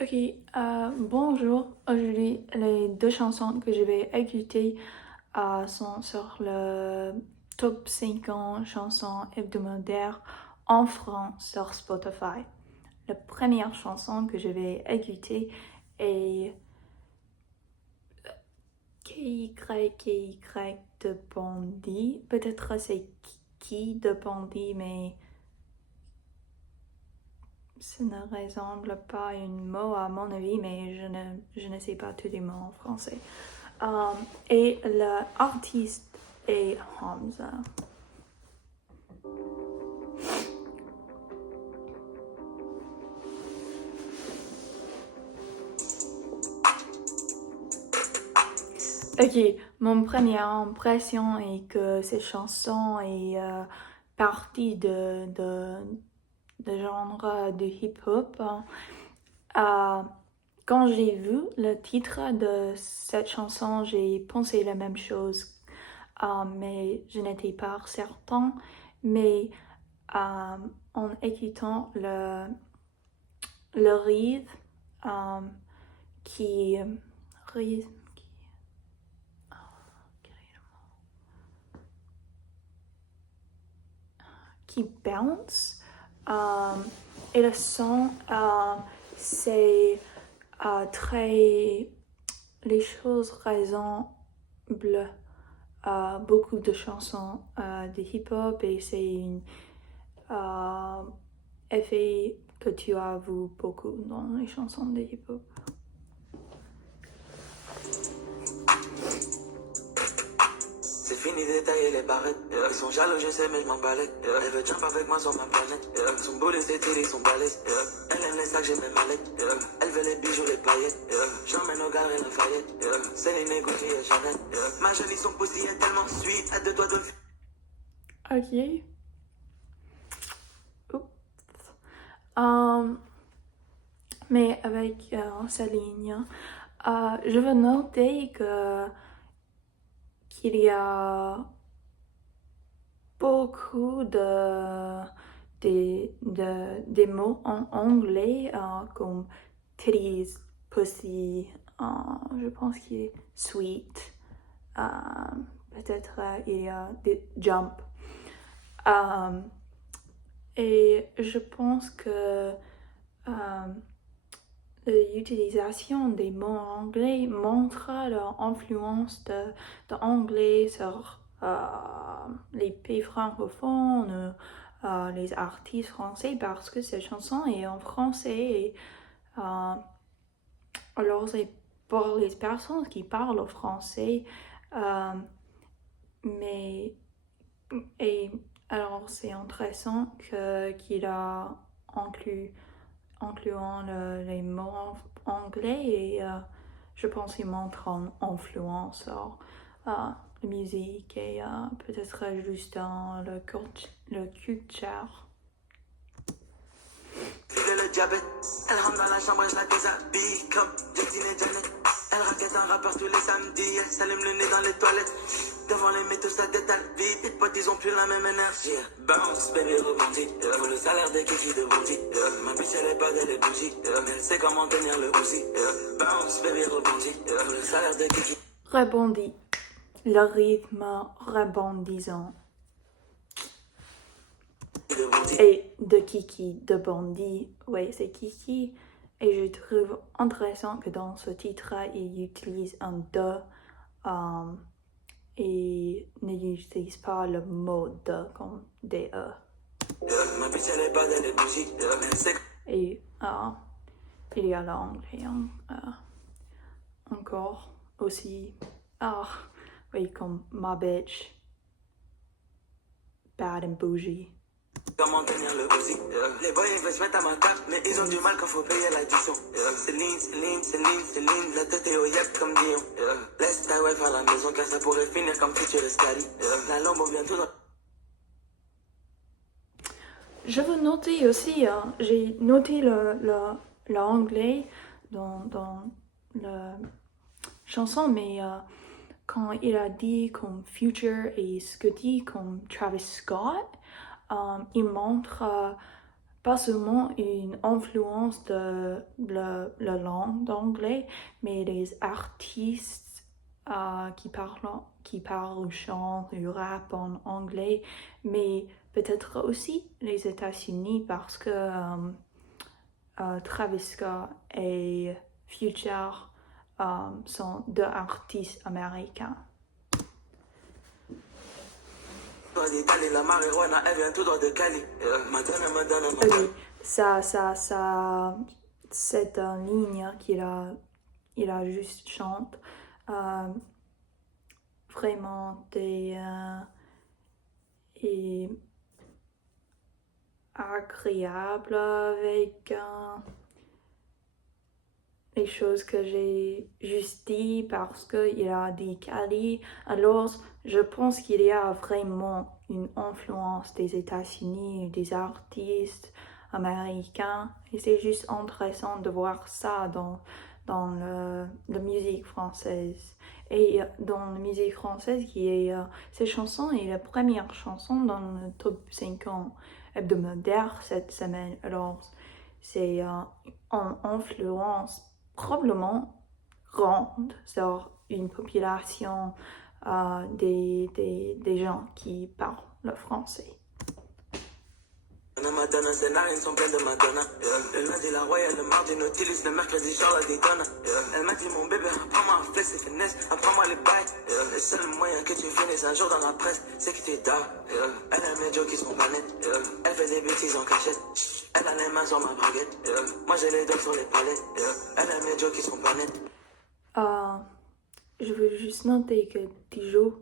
Ok, bonjour. Aujourd'hui, les deux chansons que je vais écouter sont sur le top 50 chansons hebdomadaires en France sur Spotify. La première chanson que je vais écouter est KY de Bondy. Peut-être c'est qui de Bondy, mais ça ne ressemble pas à un mot à mon avis, mais je ne sais pas tous les mots en français. Et l'artiste est Hamza. Ok, mon première impression est que cette chanson est partie de genre de hip-hop. Quand j'ai vu le titre de cette chanson, j'ai pensé la même chose, mais je n'étais pas certain. Mais en écoutant le rythme qui, rythme qui bounce, et le son, c'est très, les choses ressemblent à beaucoup de chansons de hip-hop et c'est un effet que tu as vu beaucoup dans les chansons de hip-hop. C'est fini d'étailler les barrettes. Ils sont jaloux, je sais, mais je m'en balais. Elle veut jump avec moi sur ma planète. Son beau, les étirés sont balèzes. Elle aime les sacs, j'ai mes mallettes. Elle veut les bijoux, les paillettes. J'emmène au galeries Lafayette. C'est les négociés et Chanel. Ma jolie, son pussy est tellement sweet. À deux doigts de... Ok. Oups. Mais avec sa ligne, je veux noter qu'il y a beaucoup des mots en anglais comme titties, pussy, je pense qu'il est sweet, peut-être il y a des jump. Et je pense que l'utilisation des mots anglais montre leur influence de anglais sur les pays francophones, les artistes français, parce que cette chanson est en français. Et, alors, c'est pour les personnes qui parlent français, mais et alors c'est intéressant qu'il a incluant les mots anglais et je pense qu'il montre une influence sur la musique et peut-être juste dans le culture. File le diabète. Elle rentre dans la chambre et je la déshabille. Comme Jackie et Janet. Elle raquette un rappeur tous les samedis. Elle s'allume le nez dans les toilettes. Devant les métaux, sa tête à vide. Tes potes, ils ont plus la même énergie. Bounce, bébé, rebondit. Pour le salaire des kiki de bandit. Ma bitch, elle est pas elle est bougie. Mais elle sait comment tenir le Uzi. Bounce, bébé, rebondit. Pour le salaire des kiki. Rebondit. Le rythme rebondissant. Et de Kiki, de Bondy, oui, c'est Kiki. Et je trouve intéressant que dans ce titre, il utilise un de et n'utilise pas le mot de comme DE. Ma bitch, elle est pas elle est bougie. Mais elle sait. Et il y a l'anglais encore aussi. Oui, comme ma bitch, bad and bougie. Comment tenir le Uzi. Les boys ils veulent se mettre à ma table, mais ils ont du mal quand faut payer l'addition. Céline, la tête est au yep comme Dion. Laisse ta wife à la maison car ça pourrait finir comme Future Scary. La lambe vient tout dans... Je veux noter aussi, j'ai noté l'anglais dans la chanson, mais quand il a dit comme Future et Scotty comme Travis Scott, il montre pas seulement une influence de la langue d'anglais, mais les artistes qui parlent ou chantent ou rappent en anglais, mais peut-être aussi les États-Unis parce que Travis Scott et Future sont deux artistes américains. La marijuana, elle vient tout droit de Cali. Madonna. Oui, cette ligne il a juste chante vraiment et agréable avec les choses que j'ai juste dit parce qu'il a dit Cali. Alors, je pense qu'il y a vraiment une influence des États-Unis, des artistes américains. Et c'est juste intéressant de voir ça dans la musique française. Et dans la musique française, qui est cette chanson est la première chanson dans le top 50 hebdomadaire cette semaine. Alors, c'est en influence probablement grande sur une population des gens qui parlent le français. Madonna, ses narines sont pleines de Madonna. Le lundi, la royale, le mardi, Nautilus, le mercredi, Charles Daytona. Elle m'a dit, mon bébé, apprends-moi à flex et finesse, apprends-moi les bails. Le seul moyen que tu finisses un jour dans la presse, c'est que tu dors. Elle aime les jokes qui sont pas nets. Elle fait des bêtises en cachette. Elle a les mains sur ma braguette. Moi, j'ai les doigts sur les palettes. Elle aime les jokes qui sont pas nets. Je veux juste noter que Dijon,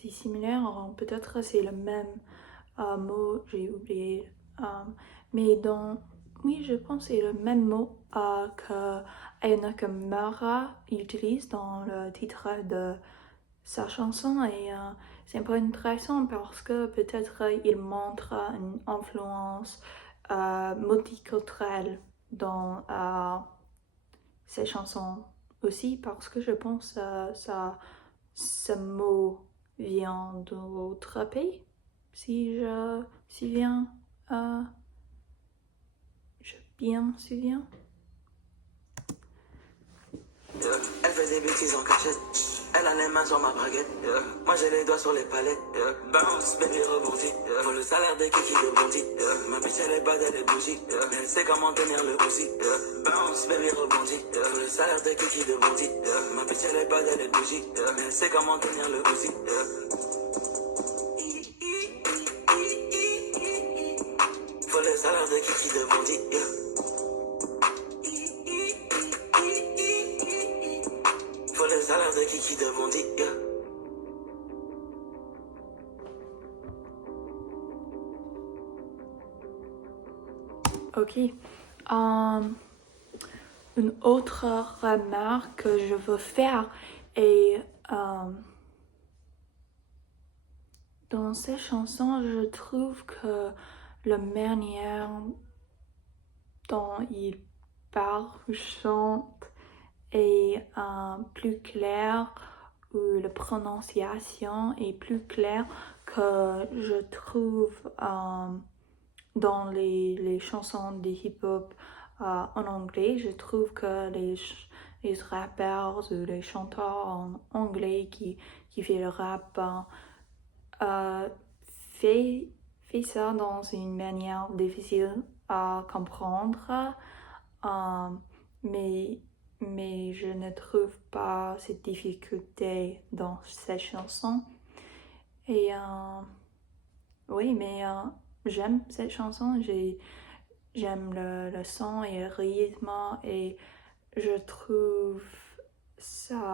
c'est similaire, peut-être c'est le même mot, j'ai oublié, mais oui, je pense que c'est le même mot que Ayana Kamara utilise dans le titre de sa chanson et c'est un peu intéressant parce que peut-être il montre une influence multiculturelle dans ses chansons aussi parce que je pense que ce mot vient d'autres pays. Si je bien souviens. Elle fait des bêtises en cachette. Elle a les mains sur ma braguette. Moi j'ai les doigts sur les palettes. Bounce, baby, rebondit. Pour le salaire des kiki de bondi. Ma bitch elle est bad, elle est bougie. Elle sait comment tenir le bougie. Bounce, baby, rebondit. Pour le salaire des kiki de bondi. Ma bitch elle est bad, elle est bougie. Elle sait comment tenir le bougie. Pour le salaire des kiki de bondi. Le salaire de Kiki de Bondi, Ok. Une autre remarque que je veux faire est dans ces chansons, je trouve que la manière dont il parle ou chante est plus claire ou la prononciation est plus claire que je trouve dans les chansons de hip-hop en anglais. Je trouve que les rappeurs ou les chanteurs en anglais qui fait le rap fait ça dans une manière difficile à comprendre. Mais je ne trouve pas cette difficulté dans cette chanson. Et oui, mais j'aime cette chanson. J'aime le son et le rythme et je trouve cette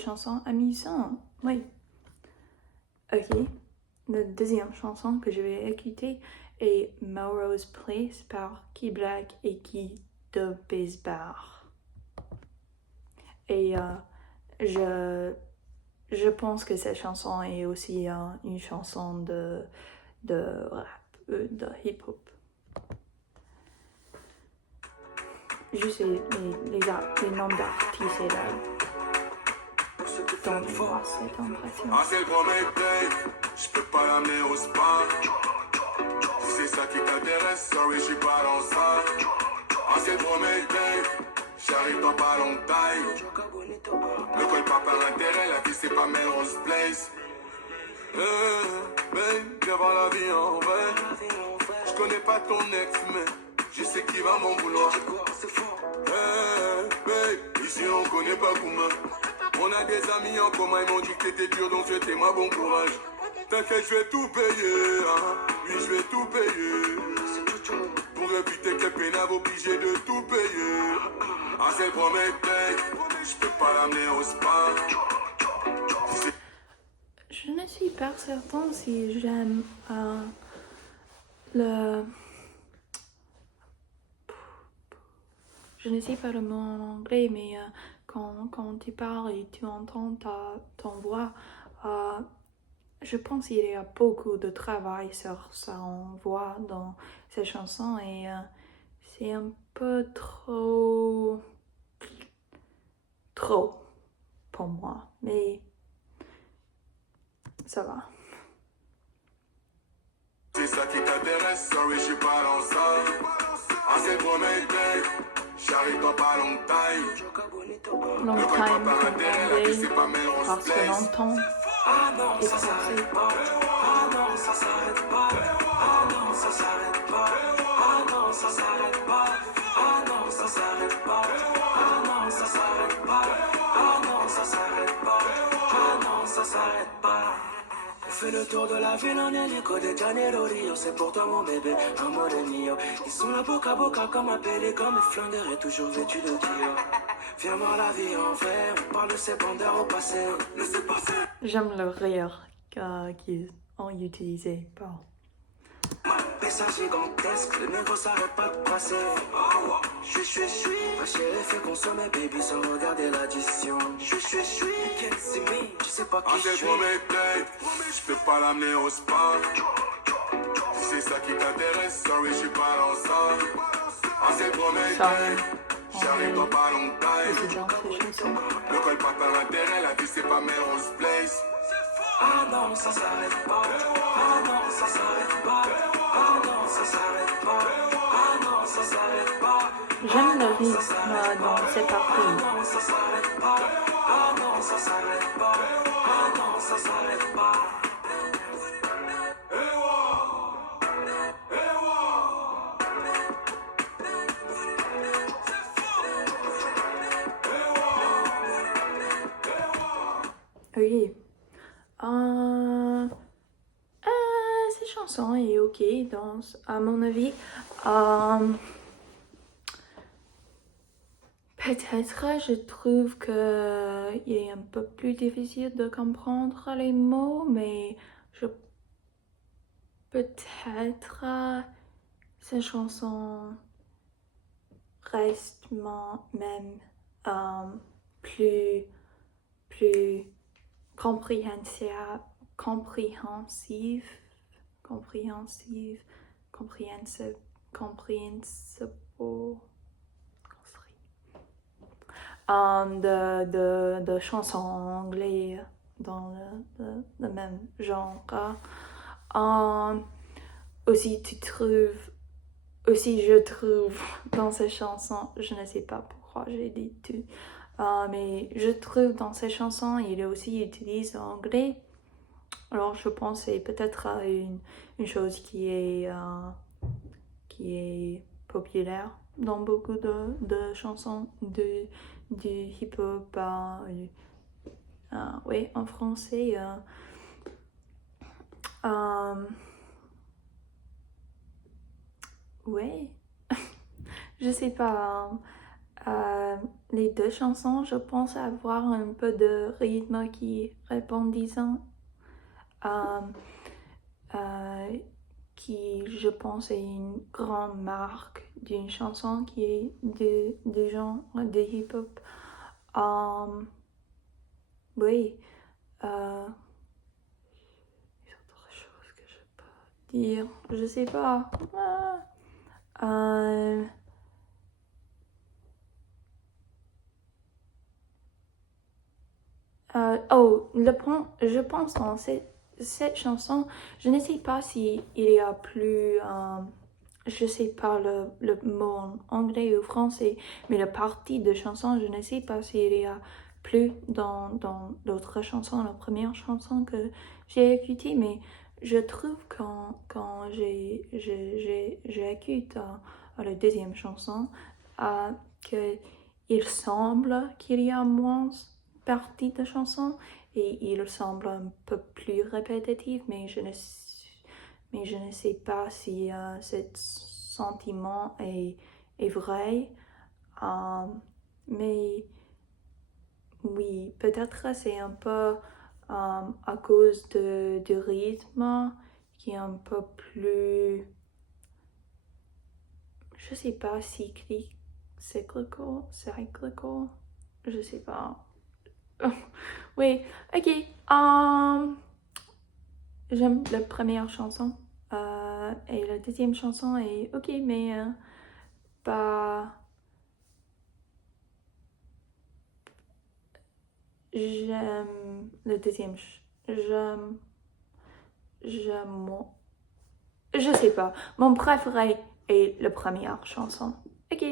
chanson amusante. Oui. Ok. La deuxième chanson que je vais écouter est Melrose Place par Key Black et Key de Bassbar. Et je pense que cette chanson est aussi une chanson de rap, de hip-hop. Juste les noms d'artistes et là. donner-moi cette impression. Ah, c'est le premier date, je peux pas l'amener au spa. Si c'est ça qui t'intéresse, sorry, je suis pas dans ça. Ah, c'est le premier date, j'arrive dans pas longtemps. Ne colle pas par intérêt, la vie c'est pas Melrose Place. Babe, viens voir la vie en vrai. Je connais pas ton ex, mais je sais qui va m'en vouloir. Babe, ici on connaît pas Kouma. On a des amis en commun, ils m'ont dit que t'étais dur, donc souhaitez-moi bon courage. T'inquiète, je vais tout payer, hein. Oui, je vais tout payer. Pour éviter que pénave obligé de tout payer. Ah, c'est le premier date, je peux pas l'amener au spa. Je ne suis pas certaine si j'aime le... Je ne sais pas le mot en anglais, mais quand tu parles et tu entends ton voix, je pense qu'il y a beaucoup de travail sur sa voix dans ces chansons et c'est un peu trop pour moi, mais ça va. C'est ça qui t'intéresse, sorry, je suis pas dans ça. Ah, c'est le premier date, j'arrive dans pas longtemps. Long time comme anglais, parce que longtemps est passé. Ah non, ça s'arrête pas. Ah non, ça s'arrête pas. Ah non, ça s'arrête pas. Ah non, ça s'arrête pas. Ah non, ça s'arrête pas. Ah non, ça s'arrête pas. Ah non, ça s'arrête pas. On fait le tour de la ville en hélico de Janeiro Rio. C'est pour toi mon bébé, amore mio. Ils sont là boca à boca comme appelés comme les flanders et toujours vêtus de Dior. Viens voir la vie en vrai, on parle de ces bandeurs au passé. Laissez passer. J'aime le rire qu'ils ont utilisé par... Ça gigantesque, le négro s'arrête pas de passer. Je suis. Ma chérie fait consommer, baby, sans regarder l'addition. Je suis. Can't see me, je sais pas qui je suis. Je peux pas l'amener au spa. Si c'est ça qui t'intéresse, sorry, je suis pas dans ça. Ah, c'est le premier date, j'arrive dans pas longtemps. Ne colle pas par intérêt, la vie c'est pas Melrose Place. Ah non, ça s'arrête pas. Ah non, ça s'arrête pas. Ah non, ça s'arrête pas. Ah non, ça s'arrête pas. J'aime le rythme dans cette partie. Ah non, ça s'arrête pas. Ah non, ça s'arrête pas. Ah non, ça s'arrête pas. Oui. Ces chansons est ok, à mon avis. Peut-être je trouve que il est un peu plus difficile de comprendre les mots, mais peut-être ces chansons restent même plus compréhensible, de chansons anglaises dans le même genre. Aussi je trouve dans ces chansons, je ne sais pas pourquoi j'ai dit tout, mais je trouve dans ces chansons, il aussi utilise l'anglais. Alors je pense que c'est peut-être une chose qui est populaire dans beaucoup de chansons du hip-hop. Oui, en français. Oui, je sais pas. Les deux chansons, je pense avoir un peu de rythme qui répondissant. Qui, je pense, est une grande marque d'une chanson qui est du genre de hip-hop. Oui. Les autres choses que je peux dire, je sais pas. Je pense dans cette chanson, je ne sais pas si il y a plus, je sais pas le mot en anglais ou français, mais la partie de chanson, je ne sais pas s'il y a plus dans l'autre chanson, la première chanson que j'ai écoutée, mais je trouve quand j'écoute la deuxième chanson, que il semble qu'il y a moins partie de chanson et il semble un peu plus répétitif, mais je ne sais pas si ce sentiment est vrai. Mais oui, peut-être c'est un peu à cause du rythme qui est un peu plus, je sais pas, cyclical, je sais pas. Oui, ok. J'aime la première chanson. Et la deuxième chanson est ok, mais pas. J'aime le deuxième. J'aime. J'aime. Je sais pas. Mon préféré est la première chanson. Ok.